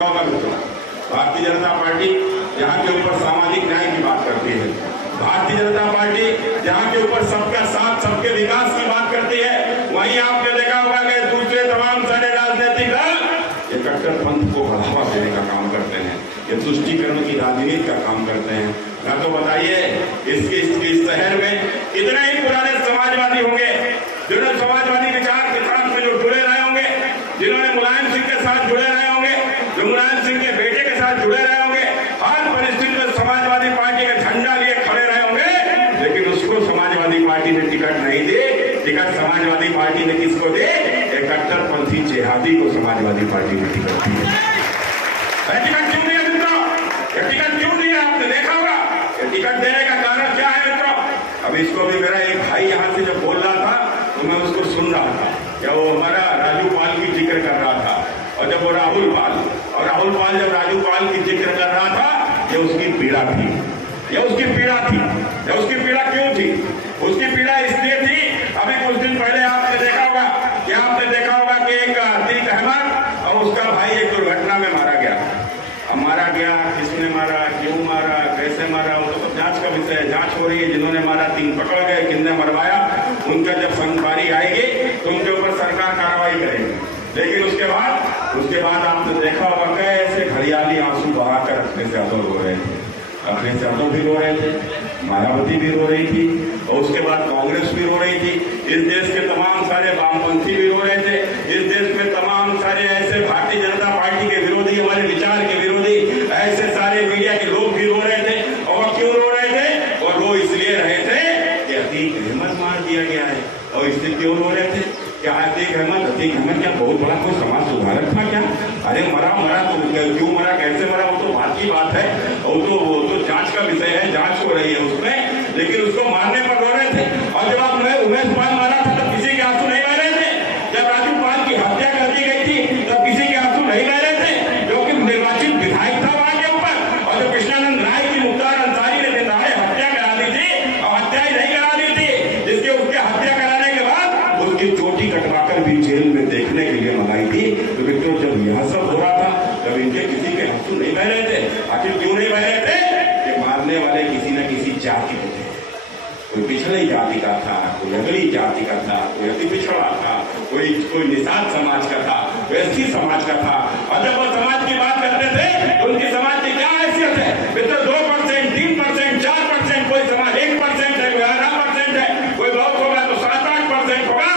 Bharatiya Janata party यहाँ के ऊपर सामाजिक न्याय की बात करती है। भारतीय जनता पार्टी यहाँ के ऊपर सबका साथ सबके विकास की बात करती है। वहीं आपने देखा होगा कि दूसरे तमाम सारे राजनीतिक दल ये कट्टरपंथ को बढ़ावा देने का काम करते हैं, ये तुष्टीकरण की राजनीति का काम करते हैं। ना तो बताइए इस शहर में कितने ही पुराने समाजवादी होंगे जिन्होंने समाजवादी विचार के साथ में जो जुड़े रहे होंगे, जिन्होंने मुलायम सिंह के साथ जुड़े रहे होंगे, जो मुलायम सिंह के बेटे के साथ जुड़े रहे होंगे, हर परिस्थिति में समाजवादी पार्टी का झंडा लिए खड़े रहे होंगे। लेकिन उसको समाजवादी पार्टी ने टिकट नहीं दी। टिकट समाजवादी पार्टी ने किसको दी? एक कट्टरपंथी जिहादी को समाजवादी पार्टी ने टिकट दी। टिकट क्यों दिया मित्रों? टिकट क्यों दिया? आपने देखा होगा टिकट देने का कारण क्या है मित्रों? अब इसको भी मेरा एक भाई यहाँ से जब बोल रहा था तो मैं उसको सुन रहा था, क्या वो हमारा राजू पाल की जिक्र कर रहा था, और जब वो राहुल पाल जब राजू पाल की जिक्र कर रहा था, ये उसकी पीड़ा थी। ये उसकी पीड़ा क्यों थी? उसकी पीड़ा इसलिए थी, अभी कुछ दिन पहले आपने देखा होगा कि एक अतीक अहमद और उसका भाई एक दुर्घटना में मारा गया। अब मारा गया, किसने मारा, क्यों मारा, कैसे मारा, वो तो जांच का विषय है। जांच हो रही है। जिन्होंने मारा 3 पकड़ गए, किसने मरवाया उनका जब संगवारी आएगी तो उनके ऊपर सरकार कार्रवाई करेगी। लेकिन उसके बाद आपने देखा होगा कैसे हरियाली आंसू बहाकर अपने से अदर हो रहे थे, अपने से अदर भी रो रहे थे, मायावती भी रो रही थी, और उसके बाद कांग्रेस भी रो रही थी। इस देश के तमाम सारे वामपंथी भी रो रहे थे। इस देश में तमाम सारे ऐसे भारतीय जनता पार्टी के विरोधी, हमारे विचार के विरोधी ऐसे सारे मीडिया के लोग भी रो रहे थे। और क्यों रो रहे थे? और वो इसलिए रहे थे कि अतीक अहमद मार दिया गया है। और इसलिए क्यों रो रहे थे? क्या अतीक अहमद क्या बहुत बड़ा कोई समाज सुधारक था क्या? अरे मरा तो क्यों मरा, कैसे मरा, वो तो बात की बात है। वो तो जांच का विषय है, जांच हो रही है उसमें। लेकिन उसको मारने पर रो रहे थे। और जब आपने उमेश पाल मारा था तब किसी के आंसू नहीं बह रहे थे। जब राजू पाल की हत्या कर दी गई थी तब किसी के आंसू नहीं बह रहे थे, जो कि निर्वाचित विधायक था वहां के ऊपर। और जो कृष्णानंद राय की मुख्तार अंसारी ने नेताएं हत्या करा दी थी, और हत्या ही नहीं करा दी थी, जिसके उसके हत्या कराने के बाद उसकी चोटी कटवाकर भी जेल में देखने के लिए मंगाई थी। तो मित्रों, जब यह सब हो रहा था तब इनके किसी के आंसू नहीं बह रहे थे। आखिर क्यों नहीं बह रहे थे? कि मारने वाले किसी न किसी जाति के थे। कोई पिछड़ी जाति का था, कोई अगली जाति का था, कोई अति पिछड़ा था, कोई निषाद समाज का था, कोई एससी समाज का था। और जब वो समाज की बात करते थे तो उनकी समाज की क्या हैसियत है? मित्रों, 2%, 3%, 4%, कोई समाज 1% है, कोई 8% है, कोई बहुत होगा तो 7-8% होगा।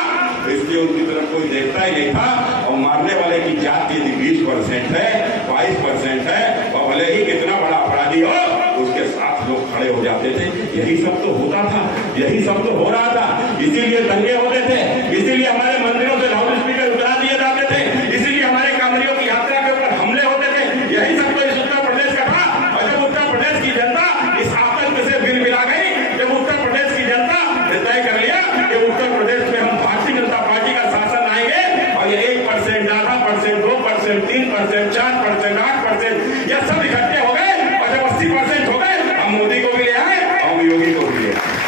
इसलिए उनकी तरफ कोई देखता ही नहीं था। और मारने वाले की जाति यदि 20% है, 22% है, और भले ही कितना बड़ा अपराधी हो उसके साथ लोग खड़े हो जाते थे। यही सब तो होता था, यही सब तो हो रहा था। इसीलिए दंगे होते थे, इसीलिए हमारे मंदिरों से लाउड स्पीकर उतरा दिए जाते थे, इसीलिए हमारे कांवरियों की यात्रा के ऊपर हमले होते थे। यही सब तो इस उत्तर प्रदेश का था। और जब उत्तर प्रदेश की जनता इस आतंक से बिलबिला गई, जब उत्तर प्रदेश की जनता ने तय कर लिया कि उत्तर प्रदेश में हम भारतीय जनता पार्टी का शासन आएंगे, और ये 1%, 8%, 2%, 3%, 4%, 8% यह सब इकट्ठे हो गए। और जब 80% हो गए, हम मोदी को भी ले आए और योगी को भी ले आए।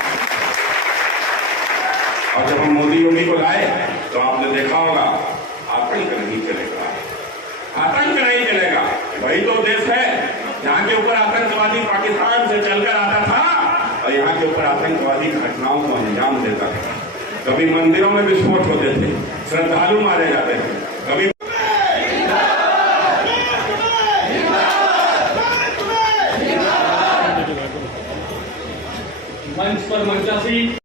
और जब हम मोदी योगी को लाए तो आपने देखा होगा आतंक नहीं चलेगा, आतंक नहीं चलेगा। वही तो देश है जहाँ के ऊपर आतंकवादी पाकिस्तान से चलकर आता था और यहाँ के ऊपर आतंकवादी घटनाओं को अंजाम देता था। कभी मंदिरों में विस्फोट होते थे, श्रद्धालु मारे जाते थे, कभी मंच पर मंचासी